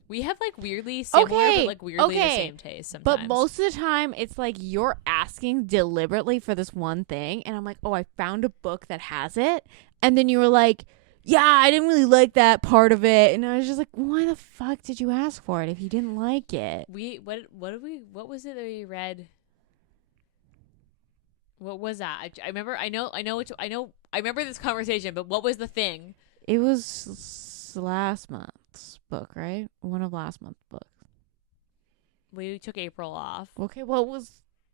we have, like, weirdly similar, but, like, weirdly the same taste sometimes. But most of the time, it's like you're asking deliberately for this one thing, and I'm like, oh, I found a book that has it. And then you were like, yeah, I didn't really like that part of it. And I was just like, why the fuck did you ask for it if you didn't like it? What was it that we read? What was that? I remember this conversation, but what was the thing? It was last month's book, right? One of last month's books. We took April off. Okay, what was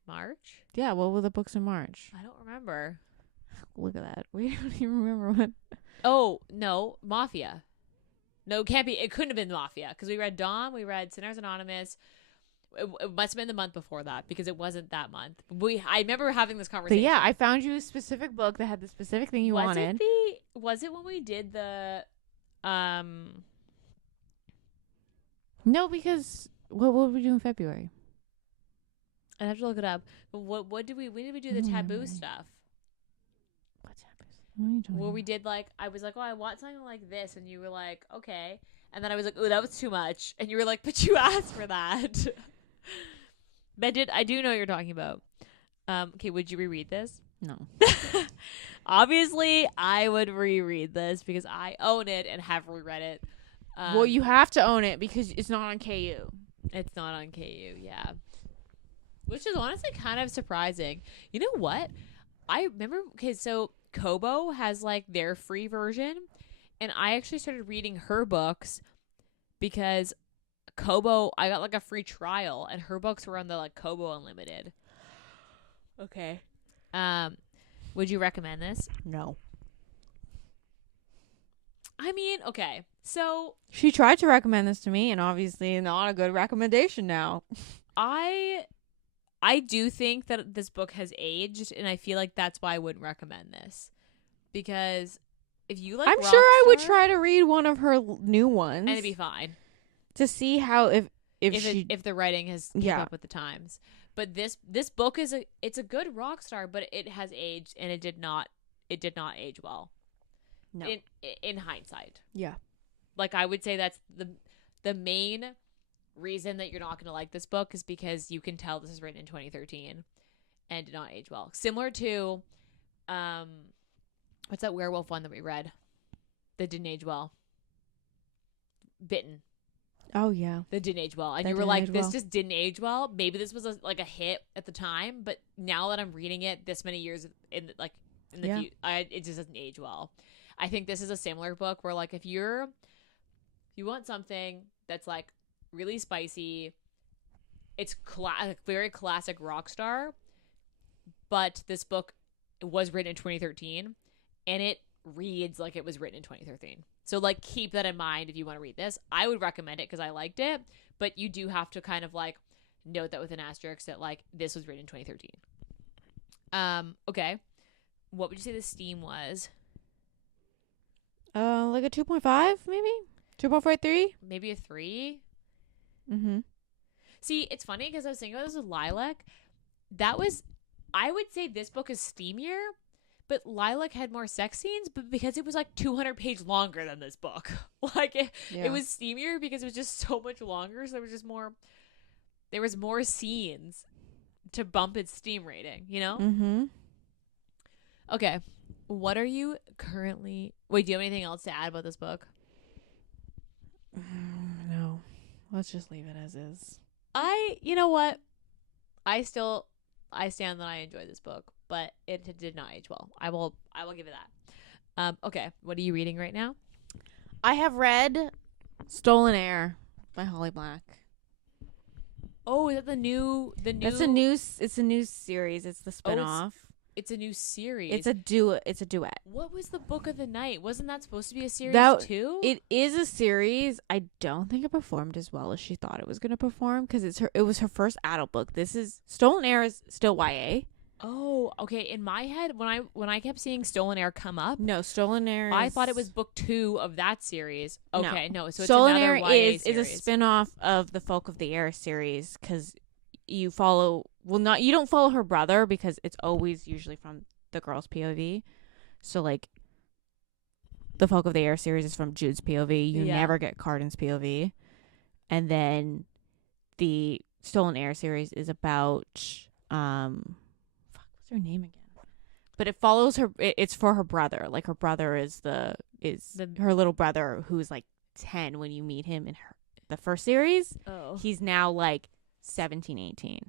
March? Yeah, what were the books in March? I don't remember. Look at that. We don't even remember what. Oh, no, Mafia. No, it can't be. It couldn't have been Mafia, because we read Dawn, we read Sinners Anonymous. It must have been the month before that, because it wasn't that month. I remember having this conversation. But yeah, I found you a specific book that had the specific thing you wanted. Was it when we did the No, because what would we do in February? I'd have to look it up. But when did we do the taboo stuff? What taboo? where we did like, I was like, oh, I want something like this, and you were like, okay, and then I was like, oh, that was too much, and you were like, but you asked for that. But I do know what you're talking about. Okay, would you reread this? No. Obviously, I would reread this because I own it and have reread it. Well, you have to own it because it's not on KU. It's not on KU, yeah. Which is honestly kind of surprising. You know what? I remember, okay, so Kobo has like their free version, and I actually started reading her books because Kobo, I got like a free trial, and her books were on the like Kobo Unlimited. Okay. Would you recommend this? No. I mean, okay. So she tried to recommend this to me, and obviously not a good recommendation now. I do think that this book has aged, and I feel like that's why I wouldn't recommend this. Because if you like I'm Rockstar, sure I would try to read one of her new ones. And it'd be fine. To see how if the writing has kept up with the times. But this book it's a good Rockstar, but it has aged, and it did not age well. No. In hindsight. Yeah. Like, I would say that's the main reason that you're not going to like this book is because you can tell this is written in 2013 and did not age well. Similar to what's that werewolf one that we read that didn't age well? Bitten. Oh yeah, that didn't age well, and you were like, "This just didn't age well." Maybe this was a hit at the time, but now that I'm reading it this many years in the future, it just doesn't age well. I think this is a similar book where, like, if you want something that's like really spicy, it's very classic Rockstar, but this book was written in 2013, and it reads like it was written in 2013. So, like, keep that in mind if you want to read this. I would recommend it because I liked it, but you do have to kind of, like, note that with an asterisk that, like, this was written in 2013. Okay. What would you say the Steam was? Like a 2.5, maybe? 2.53? Maybe a 3? Mm-hmm. See, it's funny because I was thinking about this with Lilac. I would say this book is steamier, but Lilac had more sex scenes, but because it was like 200 pages longer than this book. Like, it was steamier because it was just so much longer, so there was more scenes to bump its Steam rating, you know? Mm-hmm. Okay. What are you currently... Wait, do you have anything else to add about this book? No. Let's just leave it as is. You know what? I stand that I enjoy this book, but it did not age well. I will give it that. Okay. What are you reading right now? I have read Stolen Air by Holly Black. Oh, is that the new? It's a new series. It's the spinoff. It's a new series. It's a duet. What was the book of the night? Wasn't that supposed to be a series too? It is a series. I don't think it performed as well as she thought it was going to perform because it was her first adult book. This is Stolen Air is still YA. Oh, okay. In my head, when I kept seeing Stolen Air come up, no, Stolen Air. I thought it was book 2 of that series. Okay, no. So Stolen it's another Air YA is a spinoff of the Folk of the Air series because you follow. Well, you don't follow her brother because it's always usually from the girl's POV. So, like, the Folk of the Air series is from Jude's POV. You never get Cardin's POV. And then the Stolen Air series is about what's her name again? But it follows her. It's for her brother. Like, her brother is her little brother who's like 10 when you meet him in the first series. Oh, he's now like 17, 18.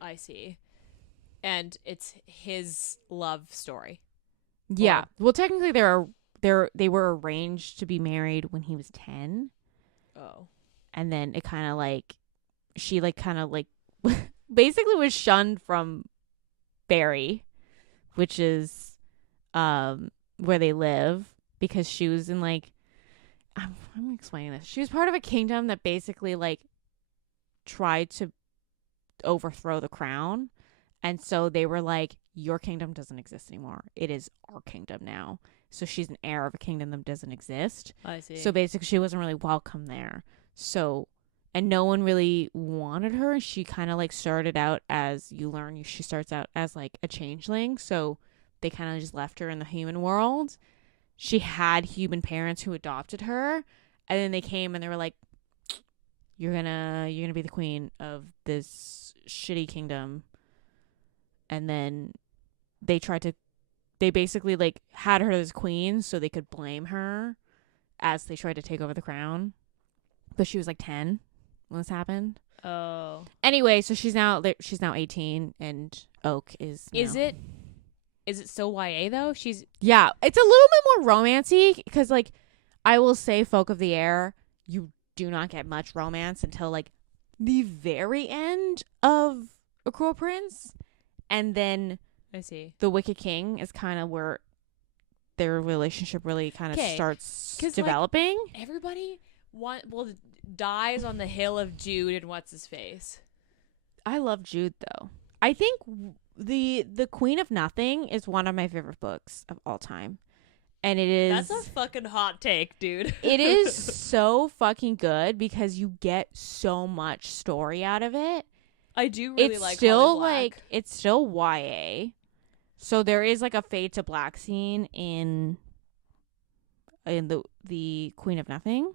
I see. And it's his love story. Yeah. Well, technically they were arranged to be married when he was 10. Oh. And then it kind of like she like kind of like basically was shunned from Barry, which is where they live, because she was in like I'm explaining this. She was part of a kingdom that basically like tried to overthrow the crown, and so they were like, your kingdom doesn't exist anymore, it is our kingdom now. So she's an heir of a kingdom that doesn't exist. I see. So basically she wasn't really welcome there, so, and no one really wanted her. She kind of like started out, as you learn, she starts out as like a changeling, so they kind of just left her in the human world. She had human parents who adopted her, and then they came and they were like, you're gonna be the queen of this shitty kingdom. And then they basically like had her as queen so they could blame her as they tried to take over the crown. But she was like 10 when this happened. Oh. Anyway, so she's now 18, and Oak is now. Is it still YA though? Yeah, it's a little bit more romancy because, like, I will say, Folk of the Air, you do not get much romance until like the very end of A Cruel Prince, and then I see The Wicked King is kind of where their relationship really kind of starts developing. Like, everybody dies on the hill of Jude and what's his face. I love Jude though. I think the Queen of Nothing is one of my favorite books of all time. And it is... That's a fucking hot take, dude. It is so fucking good because you get so much story out of it. I do really like Holly Black. It's still YA. So there is like a fade to black scene in the Queen of Nothing,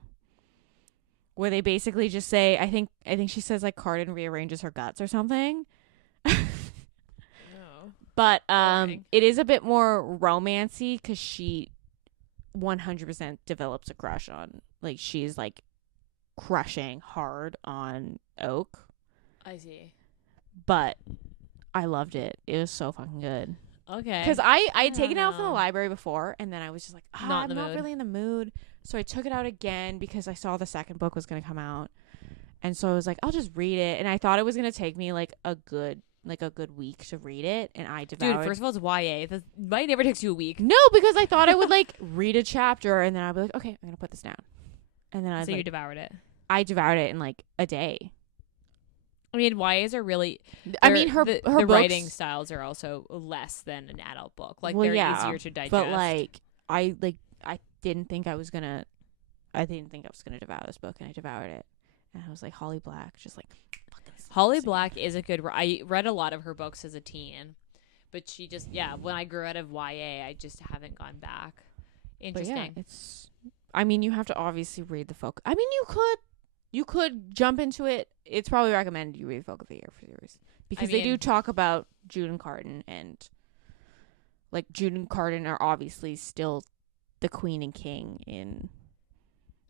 where they basically just say, I think she says like Carden rearranges her guts or something. But it is a bit more romancy because she 100% develops a crush on, like, she's like crushing hard on Oak. I see. But I loved it. It was so fucking good. Okay. Because I'd taken it out from the library before, and then I was just like, I'm not really in the mood. So I took it out again because I saw the second book was going to come out. And so I was like, I'll just read it. And I thought it was going to take me like a good week to read it, and I devoured. Dude, first of all, it's YA. That might never takes you a week. No, because I thought I would like read a chapter, and then I'd be like, okay, I'm gonna put this down, and then you devoured it. I devoured it in like a day. I mean, YAs are really. I mean, her writing styles are also less than an adult book. Like, they're easier to digest. But I didn't think I was gonna devour this book, and I devoured it, and I was like, Holly Black, just like. Holly Black is a good... I read a lot of her books as a teen, but she just... Yeah, when I grew out of YA, I just haven't gone back. Interesting. But yeah, I mean, you have to obviously read the folk... I mean, you could jump into it. It's probably recommended you read Folk of the Year series. Because they do talk about Jude and Carden, and... Like, Jude and Carden are obviously still the queen and king in...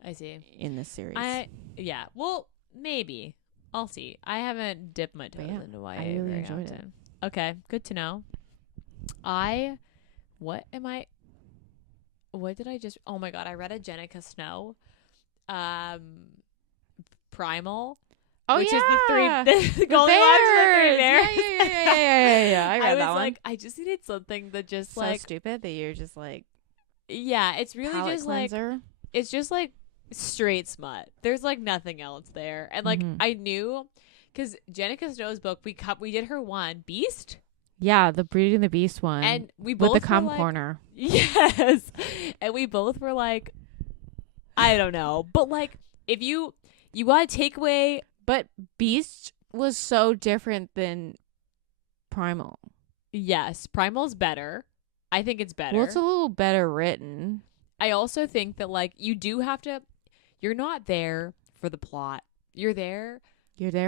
I see. In this series. Yeah, well, maybe... I'll see. I haven't dipped my toes into YA. I really enjoyed it. Okay, good to know. What did I just... Oh my god, I read a Jenica Snow. Primal. Oh, which yeah. Is the Goldilocks and the Three Bears. Yeah. I read that one. Like, I just needed something that just so like... stupid that you're just like... Yeah, it's really just cleanser. Like... It's just like... straight smut. There's like nothing else there, and like I knew because Jenica Snow's book, we did her one Beast. Yeah, the Breeding the Beast one, and we both with the cum like, corner. Yes, and we both were like, I don't know, but like if you want to take away, but Beast was so different than Primal. Yes, Primal's better. I think it's better. Well, it's a little better written. I also think that like you do have to. You're not there for the plot. You're there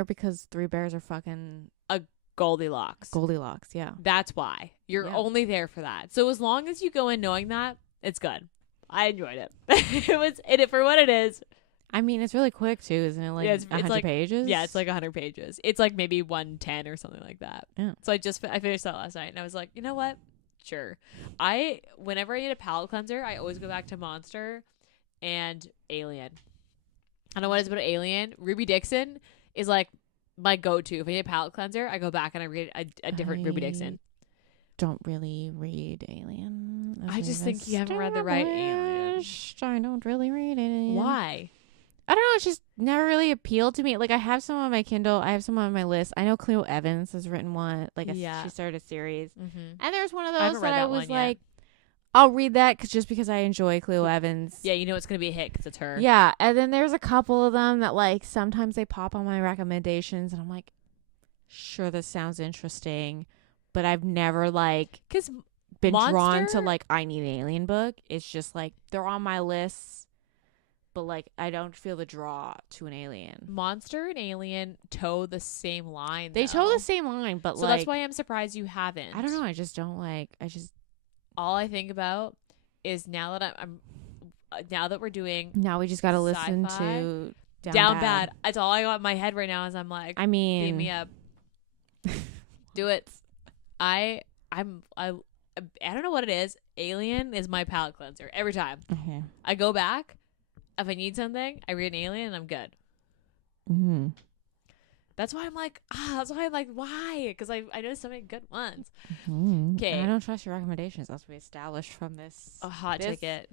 because three bears are fucking a Goldilocks. Goldilocks, yeah. That's why. You're only there for that. So as long as you go in knowing that, it's good. I enjoyed it. It was for what it is. I mean, it's really quick too, isn't it? Like 100 like, pages? Yeah, it's like 100 pages. It's like maybe 110 or something like that. Yeah. So I finished that last night, and I was like, you know what? Sure. Whenever I need a palate cleanser, I always go back to Monster and Alien. I don't know what it is about Alien. Ruby Dixon is like my go-to. If I need a palate cleanser, I go back and I read a different Ruby Dixon. Don't really read Alien. I just think you haven't read the right Alien. I don't really read it. Why? I don't know. It's just never really appealed to me. Like, I have some on my Kindle. I have some on my list. I know Cleo Evans has written one. Like, she started a series. Mm-hmm. And there's one of those that I was like, I'll read that because I enjoy Cleo Evans. Yeah, you know it's going to be a hit because it's her. Yeah, and then there's a couple of them that, like, sometimes they pop on my recommendations, and I'm like, sure, this sounds interesting, but I've never, like... Because been drawn to like I need an alien book. It's just like they're on my list, but like I don't feel the draw to an alien. Monster and Alien toe the same line. They toe the same line, but so like that's why I'm surprised you haven't. I don't know. I just don't like. All I think about is now that I'm now that we're doing. Now we just got to listen to Down Bad. That's all I got in my head right now. Is I'm like, I mean, beam me up. Do it. I don't know what it is. Alien is my palate cleanser every time. Okay. I go back. If I need something, I read an Alien and I'm good. Mm-hmm. That's why I'm like, why? Because I know so many good ones. Okay. Mm-hmm. I don't trust your recommendations. That's what we established from this hot ticket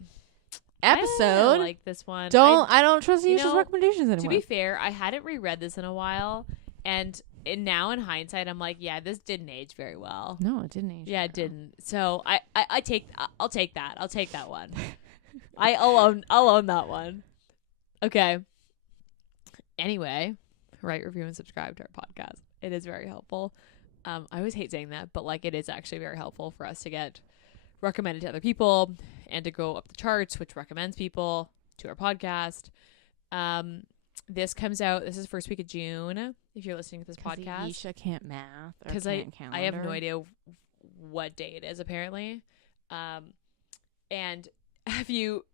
episode. I like this one. I don't trust Ayesha's recommendations anymore. To be fair, I hadn't reread this in a while, and now in hindsight, I'm like, yeah, this didn't age very well. No, it didn't age. Yeah, it didn't. So I'll take that. I'll take that one. I'll own that one. Okay. Anyway, write, review, and subscribe to our podcast. It is very helpful. I always hate saying that, but like it is actually very helpful for us to get recommended to other people and to go up the charts, which recommends people to our podcast. This comes out. This is first week of June. If you're listening to this podcast, Ayesha can't math because I have no idea what day it is apparently. And if you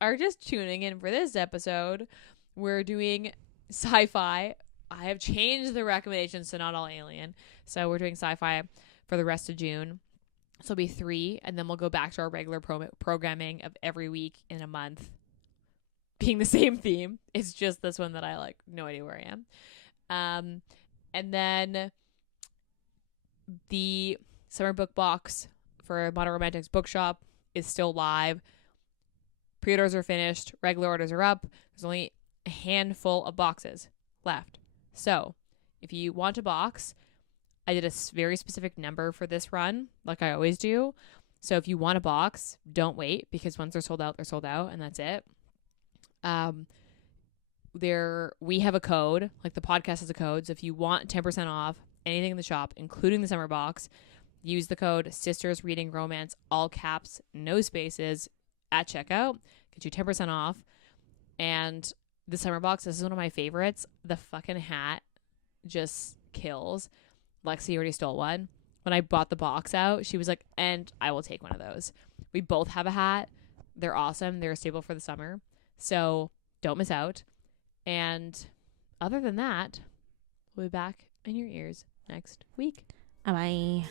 are just tuning in for this episode, we're doing sci-fi. I have changed the recommendations to not all alien, so we're doing sci-fi for the rest of June. So it'll be 3, and then we'll go back to our regular programming of every week in a month being the same theme. It's just this one that I like no idea where I am. And then the summer book box for Modern Romantics Bookshop is still live. Pre-orders are finished. Regular orders are up. There's only a handful of boxes left. So if you want a box, I did a very specific number for this run, like I always do. So if you want a box, don't wait, because once they're sold out, and that's it. We have a code, like the podcast has a code. So if you want 10% off anything in the shop, including the summer box, use the code Sisters Reading Romance, all caps, no spaces, at checkout. Get you 10% off. And the summer box, this is one of my favorites. The fucking hat just kills. Lexi already stole one. When I bought the box out, she was like, and I will take one of those. We both have a hat. They're awesome. They're a staple for the summer. So don't miss out. And other than that, we'll be back in your ears next week. Bye.